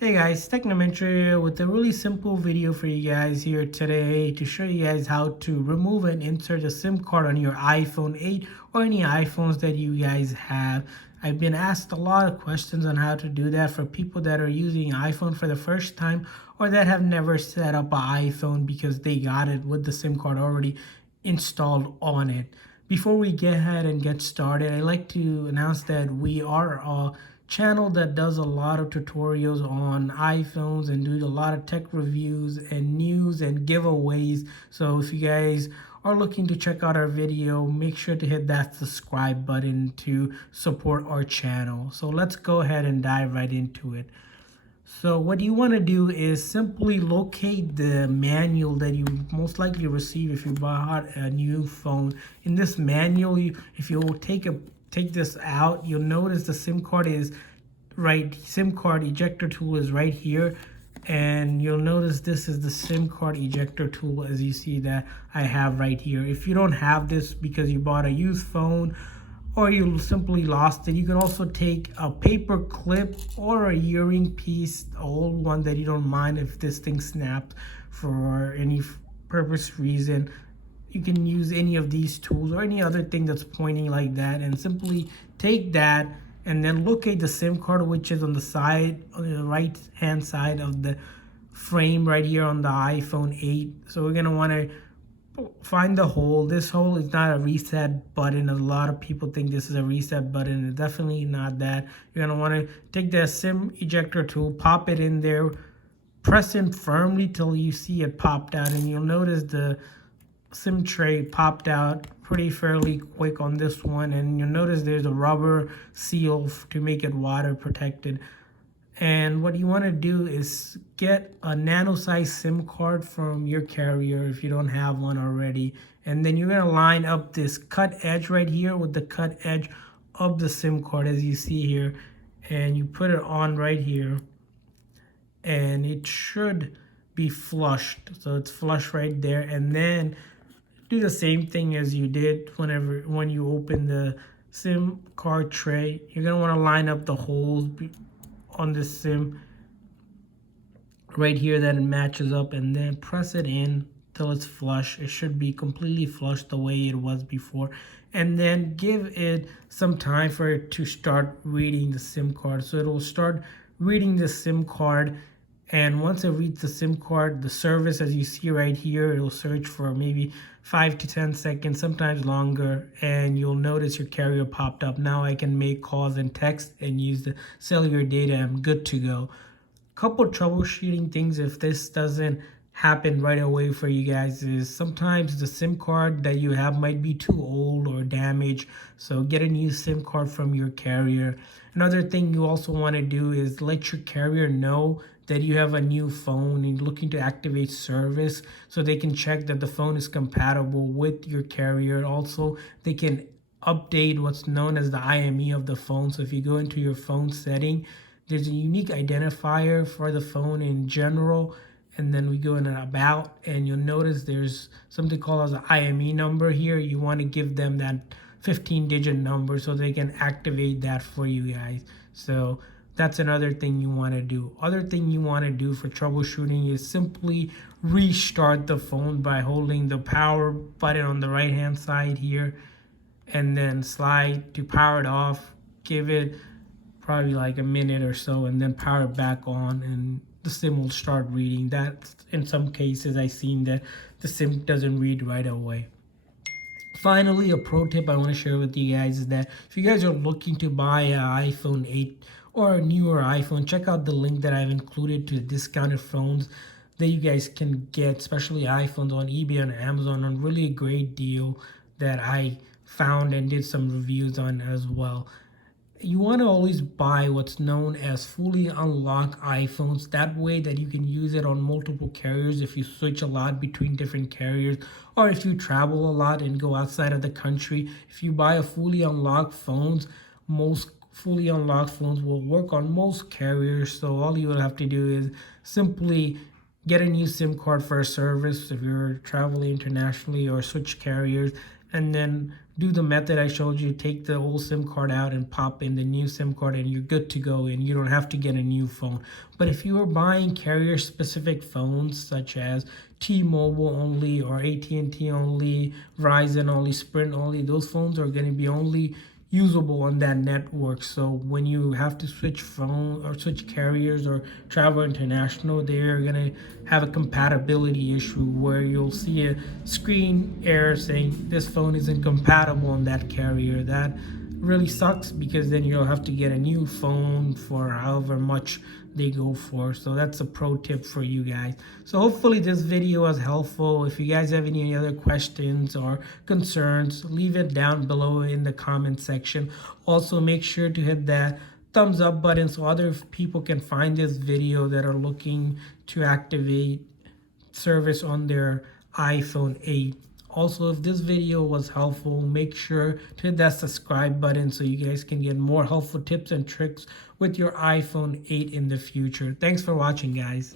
Hey guys, Technomentary here with a really simple video for you guys here today to show you guys how to remove and insert a SIM card on your iPhone 8 or any iPhones that you guys have. I've been asked a lot of questions on how to do that for people that are using iPhone for the first time or that have never set up an iPhone because they got it with the SIM card already installed on it. Before we get ahead and get started, I'd like to announce that we are a channel that does a lot of tutorials on iPhones and do a lot of tech reviews and news and giveaways. So if you guys are looking to check out our video, make sure to hit that subscribe button to support our channel. So let's go ahead and dive right into it. So what you want to do is simply locate the manual that you most likely receive if you bought a new phone. In this manual, if you take this out, you'll notice the SIM card ejector tool is right here, and you'll notice this is the SIM card ejector tool as you see that I have right here. If you don't have this because you bought a used phone or you simply lost it, you can also take a paper clip or a earring piece, an old one that you don't mind if this thing snaps for any purpose reason. You can use any of these tools or any other thing that's pointing like that and simply take that and then locate the SIM card, which is on the side, on the right hand side of the frame right here on the iPhone 8. So we're gonna want to find the hole. This hole is not a reset button. A lot of people think this is a reset button. It's definitely not that. You're gonna want to take the SIM ejector tool, pop it in there, press it firmly till you see it popped out, and you'll notice the SIM tray popped out fairly quick on this one, and you'll notice there's a rubber seal to make it water protected. And what you want to do is get a nano size SIM card from your carrier if you don't have one already, and then you're going to line up this cut edge right here with the cut edge of the SIM card as you see here, and you put it on right here, and it should be flushed, so it's flush right there. And then do the same thing as you did when you open the SIM card tray. You're going to want to line up the holes on the SIM right here that it matches up, and then press it in till it's flush. It should be completely flush the way it was before, and then give it some time for it to start reading the SIM card. So it will start reading the SIM card, and once it reads the SIM card, the service, as you see right here, it will search for maybe 5 to 10 seconds, sometimes longer, and you'll notice your carrier popped up. Now I can make calls and text and use the cellular data. I'm good to go. Couple troubleshooting things if this doesn't happen right away for you guys is sometimes the SIM card that you have might be too old or damaged, so get a new SIM card from your carrier. Another thing you also want to do is let your carrier know that you have a new phone and looking to activate service, so they can check that the phone is compatible with your carrier. Also, they can update what's known as the IMEI of the phone. So if you go into your phone setting, there's a unique identifier for the phone in general, and then we go in an about, and you'll notice there's something called as an IMEI number here. You want to give them that 15-digit number so they can activate that for you guys. So that's another thing you want to do. Other thing you want to do for troubleshooting is simply restart the phone by holding the power button on the right hand side here, and then slide to power it off. Give it probably like a minute or so, and then power it back on, and the SIM will start reading. That in some cases I've seen that the SIM doesn't read right away. Finally, a pro tip I want to share with you guys is that if you guys are looking to buy an iPhone 8 or a newer iPhone, check out the link that I've included to the discounted phones that you guys can get, especially iPhones, on eBay and Amazon, on really a great deal that I found and did some reviews on as well. You want to always buy what's known as fully unlocked iPhones. That way that you can use it on multiple carriers if you switch a lot between different carriers, or if you travel a lot and go outside of the country. If you buy a fully unlocked phones, most fully unlocked phones will work on most carriers. So all you will have to do is simply get a new SIM card for a service if you're traveling internationally, or switch carriers, and then do the method I showed you, take the old SIM card out and pop in the new SIM card, and you're good to go, and you don't have to get a new phone. But if you are buying carrier specific phones such as T-Mobile only or AT&T only, Verizon only, Sprint only, those phones are going to be only usable on that network. So when you have to switch phone or switch carriers or travel international, they're going to have a compatibility issue where you'll see a screen error saying this phone isn't compatible on that carrier. That really sucks, because then you'll have to get a new phone for however much they go for. So that's a pro tip for you guys. So hopefully this video was helpful. If you guys have any other questions or concerns, leave it down below in the comment section. Also, make sure to hit that thumbs up button so other people can find this video that are looking to activate service on their iPhone 8. Also, if this video was helpful, make sure to hit that subscribe button so you guys can get more helpful tips and tricks with your iPhone 8 in the future. Thanks for watching, guys.